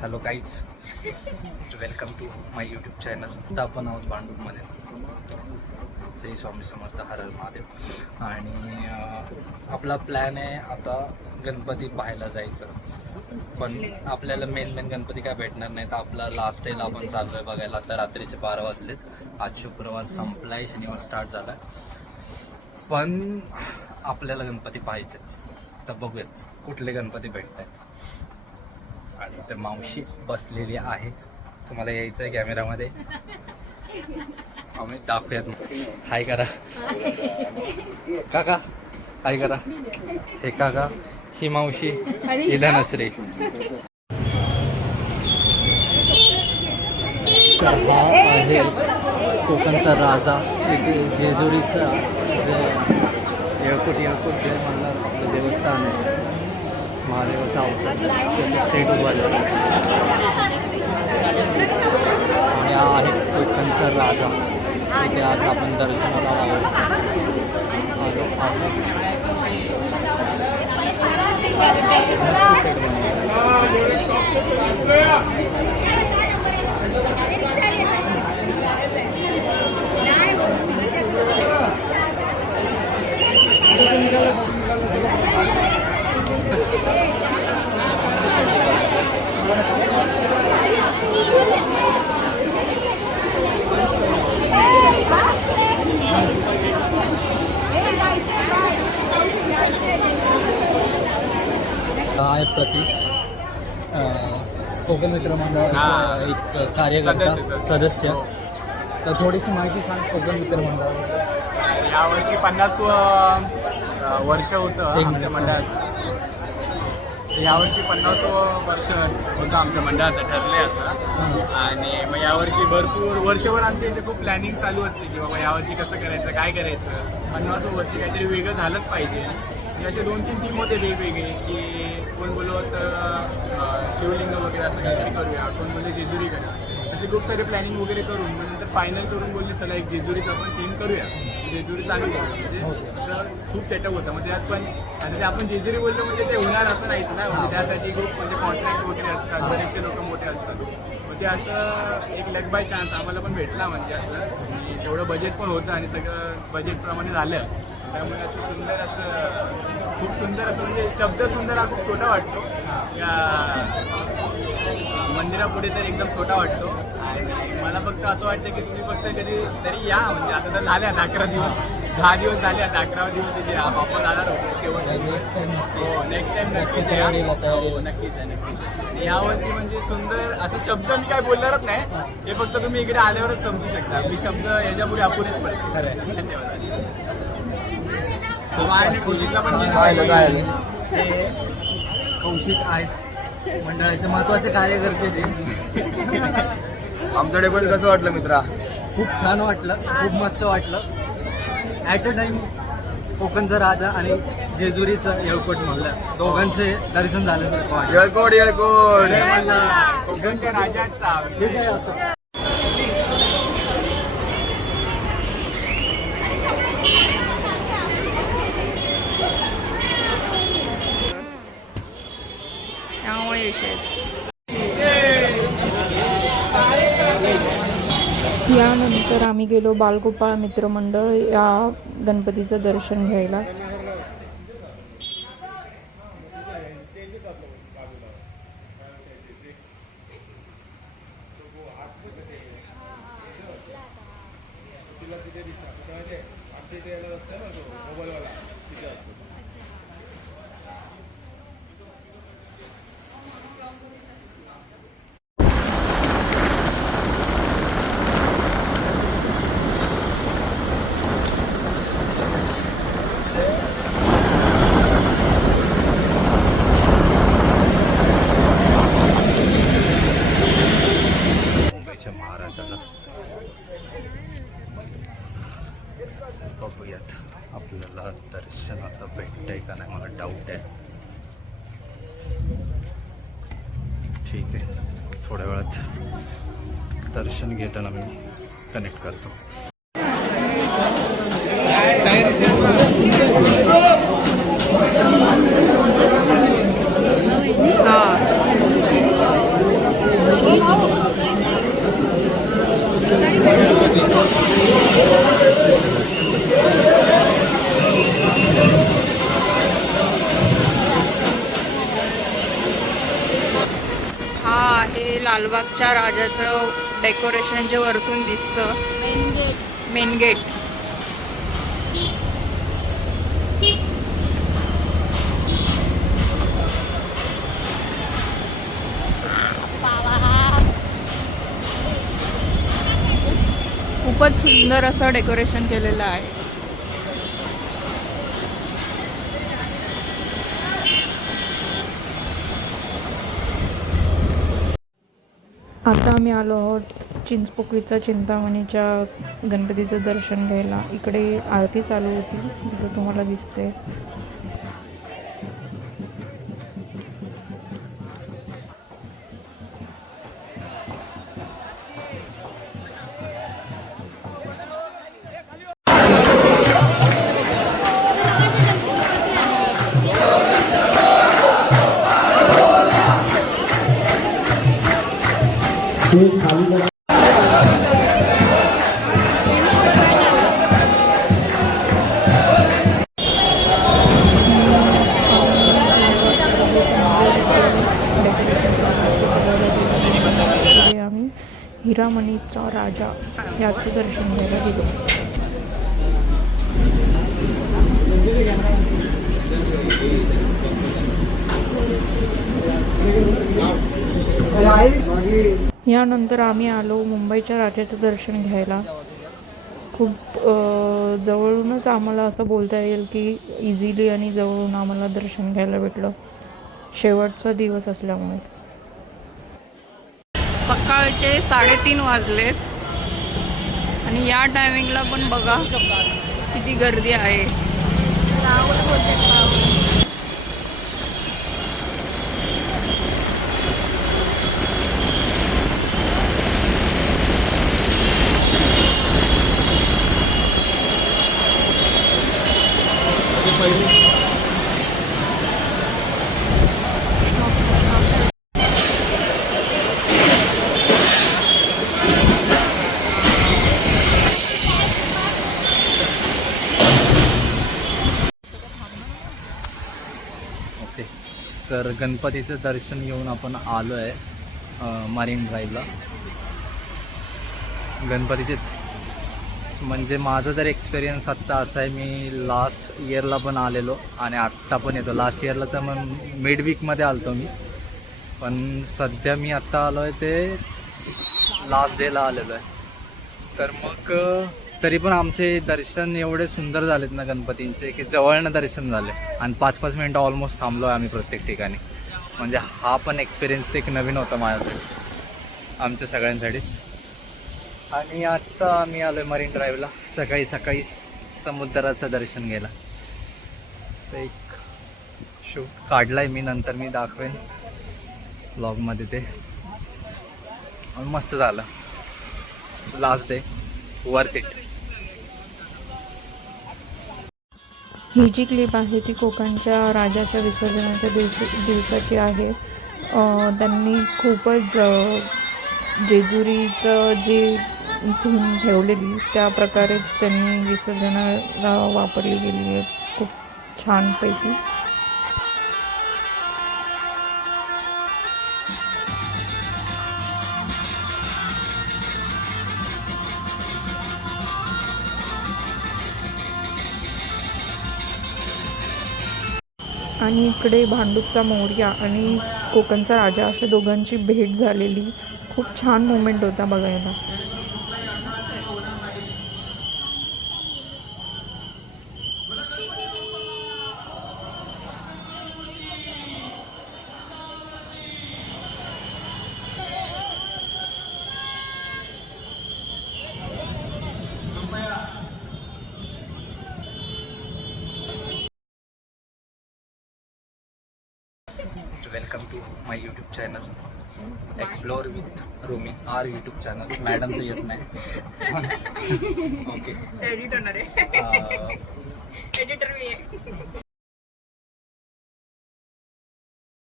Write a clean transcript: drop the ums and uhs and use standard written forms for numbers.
Hello guys, welcome to my YouTube channel. आता आपण आहोत भांडूपमध्ये. श्री स्वामी समर्थ, हर हर महादेव. आणि आपला प्लॅन आहे आता गणपती पाहायला जायचं. पण आपल्याला मेन गणपती काय भेटणार नाही, तर आपला लास्ट डेला आपण चाललो आहे बघायला. आता रात्रीचे 12 वाजलेत. आज शुक्रवार संपलाय, शनिवार स्टार्ट झाला. पण आपल्याला गणपती पाहायचे, तर बघूयात कुठले गणपती भेटत आहेत. आणि तर मावशी बसलेली आहे. तुम्हाला यायचं आहे कॅमेरामध्ये, आम्ही दाखवूयात. हाय करा काका, हाय करा. हे काका, ही मावशी, ही धनश्री. हा आहे कोकणचा राजा. इथे जेजुरीचा जे येळकोट जे म्हणणार आपलं देवस्थान आहे, महादेवाचा अवतार, त्याचं सेट उभारलं. आणि हा आहे कोकणचा राजा. इथे आज आपण दर्शनाला आलो. मस्त सेट आहे प्रतीक, कोकण मित्र मंडळाचा एक कार्यकर्ता सदस्य. तर थोडीशी माहिती सांग कोकण मित्र मंडळ. यावर्षी 50 वर्ष होतं आमच्या मंडळाचं. यावर्षी 50 वर्ष होतं आमच्या मंडळाचं, ठरले असं. आणि मग यावर्षी भरपूर वर्षभर आमच्या इथे खूप प्लॅनिंग चालू असते की बाबा यावर्षी कसं करायचं, काय करायचं. 50 वर्षी काहीतरी वेगळं झालंच पाहिजे. असे 2-3 थीम होते वेगवेगळे, की कोण बोलवत शिवलिंग वगैरे असं काहीतरी करूया, कोण बोलले जेजुरी करा. असे खूप सारे प्लॅनिंग वगैरे करून मग नंतर फायनल करून बोलले चला एक जेजुरीचं आपण थीम करूया. जेजुरी चालू करू. म्हणजे खूप सेटअप होतं. मग त्यात पण आता ते आपण जेजुरी बोललो म्हणजे ते होणार असं नाहीच ना. म्हणजे त्यासाठी खूप म्हणजे कॉन्ट्रॅक्ट वगैरे असतात, बरेचसे लोक मोठे असतात. मग ते असं एक लक बाय चान्स आम्हाला पण भेटला. म्हणजे असं तेवढं बजेट पण होतं आणि सगळं बजेटप्रमाणे झालं. त्यामुळे असं सुंदर असं खूप सुंदर असं म्हणजे शब्द सुंदर हा खूप छोटा वाटतो. या मंदिरापुढे तर एकदम छोटा वाटतो. आणि मला फक्त असं वाटतं की तुम्ही फक्त कधी तरी या. म्हणजे आता तर झाल्या 11 दिवस, 10 दिवस झाले. आता 11वा दिवस इथे वापस जाणार होतो शेवटचा दिवस. हो, नेक्स्ट टाइम नक्कीच या. हो, नक्कीच आहे, नक्कीच. यावर्षी म्हणजे सुंदर असे शब्द मी काय बोलणारच नाही. हे फक्त तुम्ही इकडे आल्यावरच समजू शकता. मी शब्द याच्यापुढे अपुरेच पडते. खरं. धन्यवाद. कौशिक आहेत मंडळाचे महत्त्वाचे कार्यकर्ते ते. आमचं टेबल कसं वाटलं मित्रा? खूप छान वाटलं, खूप मस्त वाटलं. ॲट अ टाइम कोकणचा राजा आणि जेजुरीचं येळकोट म्हणलं, दोघांचे दर्शन झालं. येळकोट कोकणच्या राजाचा हे काय असं. यानंतर आम्ही गेलो बालगोपाळ मित्रमंडळ या गणपतीचं दर्शन घ्यायला. बघूयात आपल्याला दर्शन आता भेटतंय का नाही, मला डाऊट आहे. ठीक आहे, थोड्या वेळात दर्शन घेताना मी कनेक्ट करतो. हां हा आहे लालबागच्या राजाचं डेकोरेशन जे वरतून दिसतं, मेन गेट. खूपच सुंदर असं डेकोरेशन केलेलं आहे. आता आम्ही आलो आहोत चिंचपोकळीच्या चिंतामणीच्या गणपतीचं दर्शन घ्यायला. इकडे आरती चालू होती जसं तुम्हाला दिसते. आम्ही हिरामणीचा राजा याचं दर्शन घ्यायला गेलो. यानंतर आम्ही आलो मुंबईच्या राजाचं दर्शन घ्यायला. खूप जवळूनच आम्हाला असं बोलता येईल की इझिली आणि जवळून आम्हाला दर्शन घ्यायला भेटलं, शेवटचा दिवस असल्यामुळे. सकाळचे 3:30 वाजलेत आणि या टायमिंगला पण बघा किती गर्दी आहे. ओके, तर गणपतीचं दर्शन घेऊन आपण आलो आहे मरीन ड्राईव्हला. गणपतीचे म्हणजे माझा तर एक्सपिरियन्स आत्ता असा आहे, मी लास्ट इयरला पण आलेलो आणि आत्ता पण येतो. लास्ट इयरला तर मग मिड वीकमध्ये आलतो मी, पण सध्या मी आत्ता आलो आहे ते लास्ट डेला आलेलो आहे. तर मग तरी पण आमचे दर्शन एवढे सुंदर झालेत ना गणपतींचे की जवळनं दर्शन झाले आणि 5-5 मिनटं ऑलमोस्ट थांबलो आहे आम्ही प्रत्येक ठिकाणी. म्हणजे हा पण एक्सपिरियन्स एक नवीन होता माझ्यासाठी, आमच्या सगळ्यांसाठीच. आणि आत्ता आम्ही आलो आहे मरीन ड्राईव्हला सकाळी सकाळी समुद्राचं दर्शन घ्यायला. तर एक शूट काढला आहे मी, नंतर मी दाखवेन ब्लॉगमध्ये ते. मस्त झालं, लास्ट डे वर्थ इट. ही जी क्लिप आहे ती कोकणच्या राजाच्या विसर्जनाच्या दिवसाची आहे. त्यांनी खूपच जेजुरीचं जे थीम ठेवलेली त्या प्रकारेच त्यांनी विसर्जनाला वापरली गेली आहे, खूप छानपैकी. आणि इकडे भांडूपचा मोरया आणि कोकणचा राजा अशा दोघांची भेट झालेली खूप छान मोमेंट होता बघायला. Welcome to my YouTube channel explore with Romi, our YouTube channel. Madam तर येत नाही. ओके, एडिट होणार आहे, एडिटर मी आहे.